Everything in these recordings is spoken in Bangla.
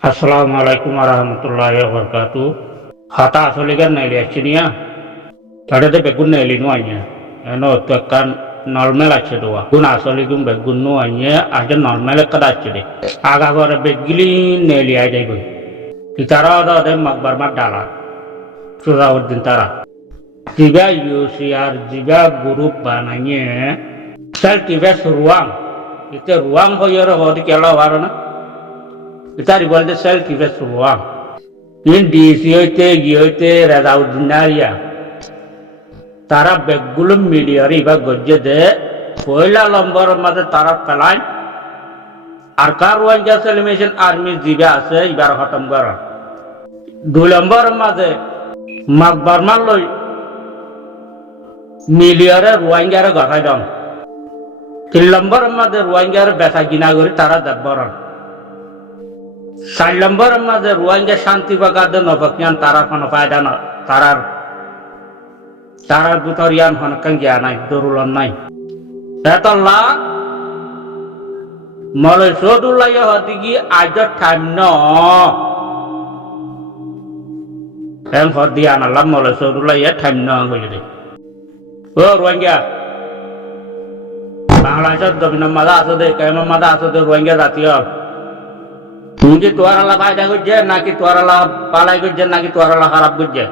Assalamualaikum warahmatullahi wabarakatuh. Hata asolikan naili achinia. Tadi tu begun naili nuanya. Eno tekan normal aja doa. Gun asolikum begun nuanya aja normal kada aja deh. Agak gore begili naili aja gue. Itara ada makbar madala. Sudah udin tara. Jika UCR jika grup bananya sel tives ruang. Itu ruang hoyoro hodi kela warna. Kita ribalde sel tives ruang. In DCOte giote Razauddinaria তারা বেগগুলো মিলিয়ার এবার গজ্জে দে পয়লা নম্বর মধ্যে তারা পেলায় আর কার ওয়াঞ্জা সেলিমেশন আর্মি জিবে আছে এবার খতম করা 2 নম্বর মাঝে মাকবার মারলই মিলিয়ারে রোহিঙ্গারে গঠাই দম 3 নম্বর মাঝে রোহিঙ্গারে বেচা কিনা করে তারা দেবরণ 4 নম্বর মাঝে রোহিঙ্গা শান্তি বাগাদে নবকিয়ান তারা কোনো ফায়দা না তারার ভিতরিয়ান হনকান গিয়া নাই দরুলন নাই এতলা মলে সদুল্লাহ হতি কি আজ টাইম ন এম হদিয়া নালাম মলে সদুল্লাহ টাইম ন কইলে ও রোহিঙ্গা বাংলাদেশের দক্ষিণ মাদা আছে দে কেমন মাদা আছে দে রোহিঙ্গা জাতীয় তুমি কি তোয়ারালা ফায়দা করছে নাকি তোয়ারালা পালাই করছে নাকি তোয়ারালা খারাপ করছে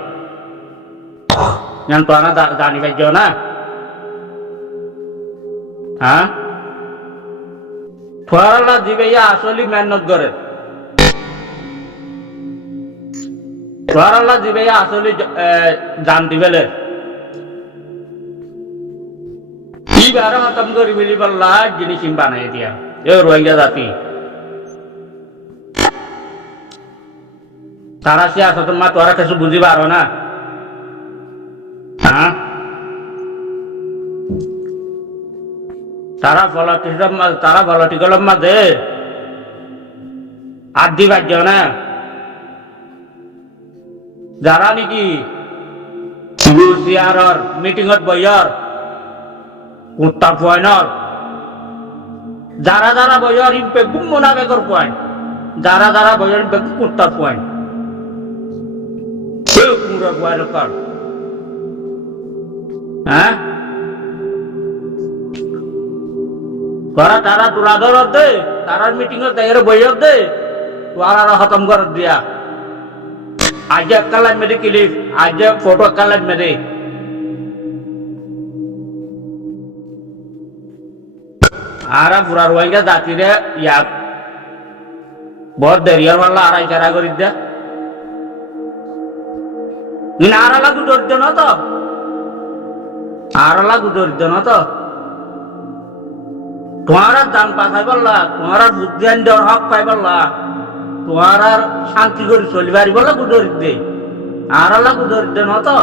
yang tuana dani kajona, ha? Tuara la jibe ya asoli mehnat gore. Tuara la jibe ya asoli jan dibele. Ibara khatam kori beli balla jinis simpan dia. Yo Rohingya jati. Tara siasat mah tuara kesu buji baro na. হ্যাঁ তারা পলিটিক্যালের মাঝে আদি বাজ্য না যারা নাকি ইউসিআর মিটিংত বইয়র উত্তর পয়েন্টর যারা বইয়র বেগুম মোনাবেগর পয়েন্ট যারা বইয়র বেগুম উত্তর পয়েন্ট পুরো বয়রকর হ্যাঁ তারা তুলা ধরত দে তারার মিটিং এর বইয়ত দে তোরা খতম কর দিয়া আজ কালাম মেরে ক্লিপ আজ ফটো কালাম মেরে আর পুরা রোহিঙ্গা জাতিরে ইয়া বহুত দেরিয়ার বাল্লা আর ইশারা করি দে আর লাগু ধরতে না তো আর লাগু ধরতে না তো তোমার দান পাঠাই পারলা তোমার বুদ্ধিয়ান দেওয়ার হক পাই পারলা তোমার শান্তি করে চলিবার বলা গুদরিত দে আর লাগু ধরতে না তো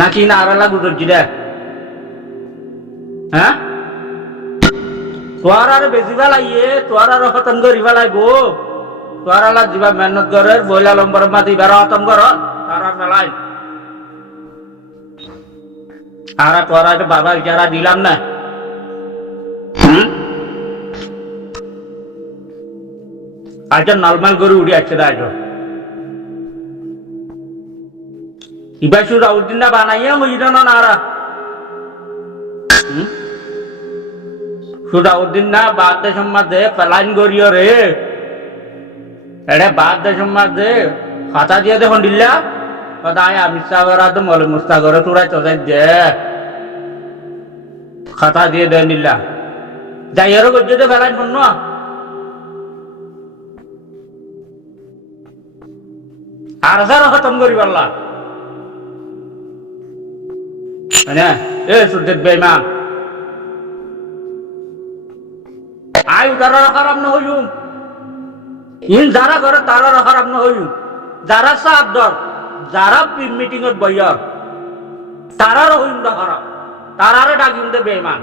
নাকি না আর লাগু ধরছি দে হ্যাঁ তোমার আর বেশি বেলাইয়ে তোমার আর খতম করি বেলাইবো তোমার আলা যিবা মেহনত করে বইলা লম্বর মাতি বেড়া খতম কর তার আর বেলাই আর তোরা বাবা ইজারা দিলাম না আজ নর্মাল করে উড়ে আসছে আজ ইবা সুরাউদ্দিন না বানাইয়া হইল না নারা সুরাউদ্দিন না বাদ দেশের মাঝে প্লান করিও রে এটা বাদ দেশের মাঝে খাতা দিয়ে দেখুন দিল্লা কথায় আমি সাগরা তো মলে মুস্তাগরে তোরাই তো দে খাতা দিয়ে দেন দিল্লা যাই আরো করছে ফেলাই পণ্য আর সারা খতম করি পারলা এ সুদেব বেইমান আয়ু তারা খারাপ না হইম ইন যারা করে তারা খারাপ না হইম যারা সাপ দর যারা মিটিং এর বইয়র তারার হইম না খারাপ তারারে ডাকিম দে বেইমান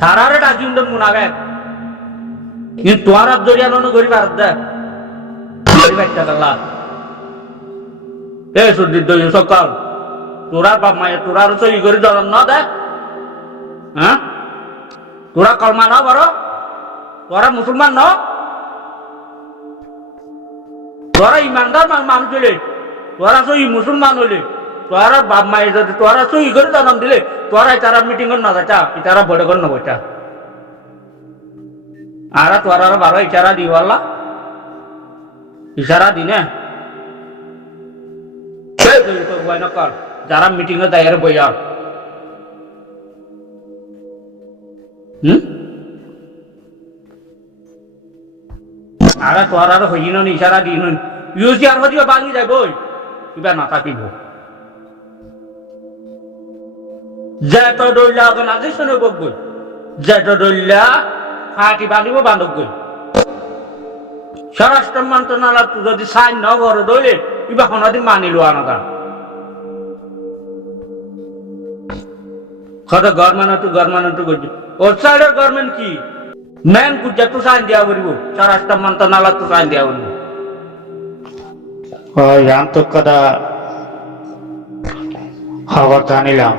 তারারে ডাকিম দে মুনাফেক কিন্তু তোমার জরিয়ানো করি পারত দে করি বাইটা দাল্লা এ সুদিত দই সকাল তোরা বাপ মায়ে তোরা সই করে জন্ম না দে হ্যাঁ তোরা কলমা না বড় তোরা মুসলমান ন তোরা ইমানদার মানুষ হলে তোরা সই মুসলমান হলে তোরা বাপ মায়ের যদি তোরা সই করে জন্ম দিলে তোরাই তারা মিটিং না যাচ্ছা তারা বড় করে নবটা আর তোরা বারো ইশারা দিওয়াল্লা ইশারা দিনে নকল যারা মিটিং এ দায়ের বইয়া আর তোরা হইন ইশারা দিন ইউজি আর হদিও বাঙি যায় বই কিবা না থাকিব যেত দৈল্যা অর্গানাইজেশনে বকবই যেত দৈল্যা হাঁটি বাঁধিব বান্ধব গই স্বরাষ্ট্র মন্ত্রণালয় যদি সাইন ন করে দইলে কিবা হনাদি মানিল আনাদা কত গভর্নমেন্ট করছি ওর সাইডের গভর্নমেন্ট কি মেন কুজা তো সাইন দেওয়া করিব স্বরাষ্ট্র মন্ত্রণালয় তো সাইন দেওয়া করিব তো কথা খবর জানিলাম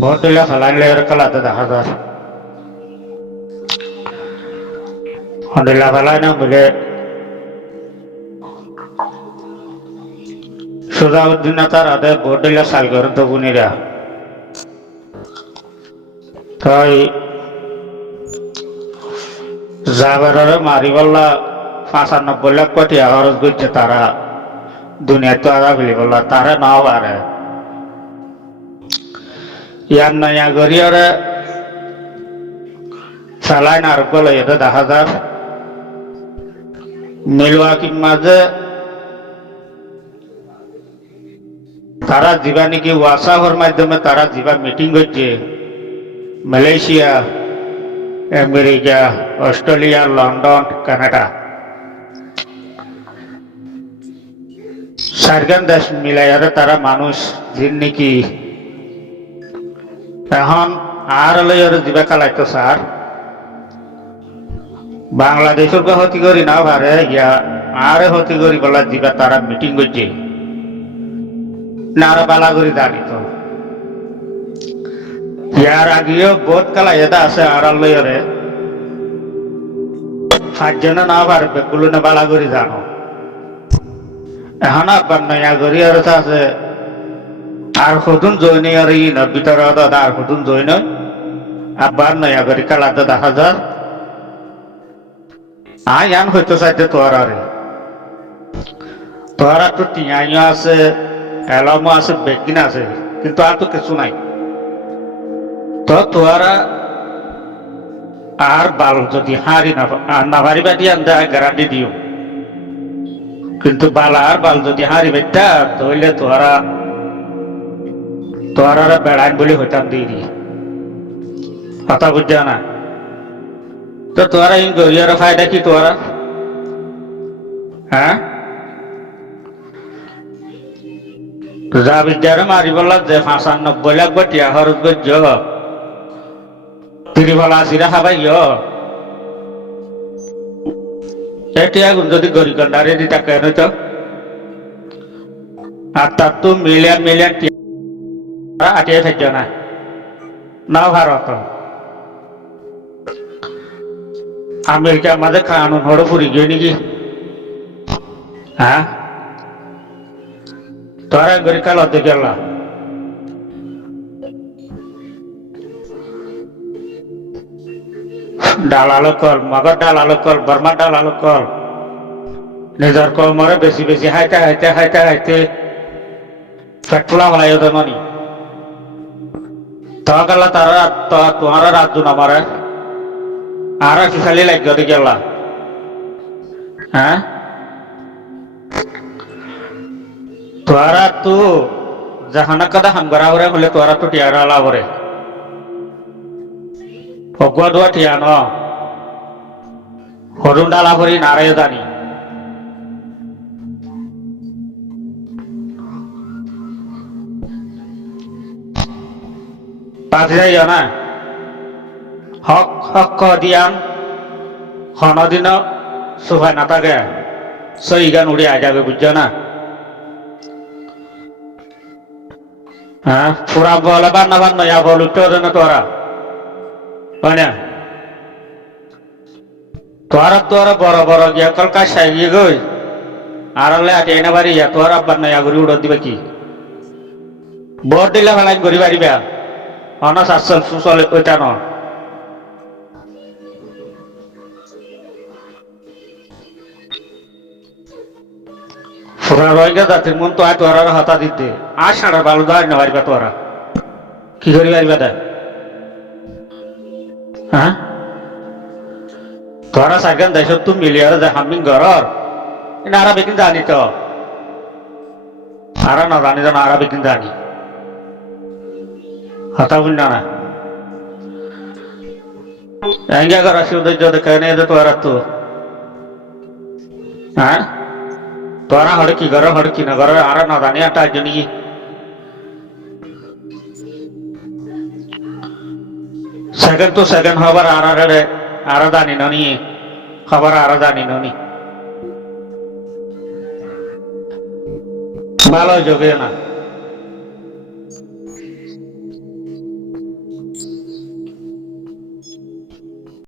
ভোট দিলে ফেলাইলে কালাতে দেখা যায় দিলা ফেলাই না বলে সুজাউদ্দিন তার হাতে ভোট দিলে সাল করে তো বুনিরা তাই যাবারে মারি বললা 95 লাখ কোটি খরচ করছে তারা দুনিয়া তো আদা ফেলি বললা তারা নাও পারে ইয়ার নয়া গরিয়রে চালাই না আর বলে এটা দেখা যায় মিলওয়াকির মাঝে তারা যা নাকি ওয়াটসঅ্যাপের মাধ্যমে তারা যা মিটিং করছে Malaysia America Australia London Canada 4 দেশ মিলাইয়ারে তারা মানুষ যিন নাকি এখন আর লইয়ারে যা কালাইতো স্যার বাংলাদেশের ক্ষতি করি না পারে ইয়া আরে ক্ষতি করি বলা যা তারা মিটিং করছে না আরো বালা করি জানিত ইয়ার আগেও বহুত কালা এটা আছে আর লইয়ারে 5 জনে না পারবে গুলো না বালা করি জানো এখন আবার নয়া করি আর আছে আর কতজন জয়েন আর ই না ভিতরে আর কতজন জয়েন আবার নয়া করি কালাতে দেখা যায় আন হইতো চাইতে তোরা তো টিয়াইও আছে এলামও আছে বেগিন আছে কিন্তু আর তো কিছু নাই তো তোরা আর বাল যদি হারি না পারিবা দিয়ে গ্যারান্টি দিও কিন্তু বাল আর বাল যদি হারি বেটা তাহলে তোরা বেড়াইন বলে হইতাম দিয়ে কথা বুঝছে না তো তোরা ইন গরিয়ার ফায়দা কি তোরা হ্যাঁ যা বিদ্যারে মারি বললা যে 95 লাখ বা টিয়া খরচ করছ তিরিফলা আসিরা খাবাই এতিয়া যদি গরি কন্ডারে দিতা কেন তো আর তার তো মিলিয়ন টিয়া আটিয়ে থাকছে না ভারত আমেরিকার মাঝে কানুন হড়ো ফুরি গিয়ে নাকি হ্যাঁ তোরা গরি কাল অর্ধেক গেল ডালালো কল মগর ডালালো কল বর্মা ডালালো কল নিজের কলমরে বেশি হাইতে ফেটলা হলাই ননি তখন তারা তোমার রাজ্য নামারে আর খালি লাগতে গেল হ্যাঁ তোরা তো জাহানা কাদা হামগরা হরে হলে তোরা তো টিয়ারা লাভরে অগুয়া দোয়া টিয়া ন হরুন ডালা ভরি নারায় জানি পাঁচ যাই না হক দিয়ান হনদিন সোফায় না থাকে সই গান উড়ে আ যাবে বুঝছো না হ্যাঁ পুরা বলে বান্না ইয়া বল উঠতে না তোরা হয় না তোরা বড় বড় গিয়া কলকা সাই গিয়ে গই আর হলে আটে এনে বাড়ি যা তোর আব্বার নাই আগুরি উড়ো দিবে কি ভোট দিলে ফেলাই গড়ি বাড়িবা অনাস আসল সুচলে ওইটা ন পুরা রয়েগে জাতির মন তো আয় তোরা হতা দিতে আর সাড়ে ভালো দাঁড় না পারিবা তোরা কি করি পারিবা দা হ্যাঁ তোরা সাইকেল দেশ তুমি মিলিয়ার যে হামিং ঘরর এটা আরবে কিন্তু জানি তো আর না জানি তো না আরবে কিন্তু জানি হতা বুঝনা না এঙ্গে করা সৌন্দর্য দেখে নিয়ে যে তোরা তো হ্যাঁ তোরা হড়ে কি ঘর হড়ে কি না ঘর আর না জানি একটা জন্য কি সেকেন্ড তো সেকেন্ড হবার আর জানি নি খবর আর জানি নি ভালো যোগে না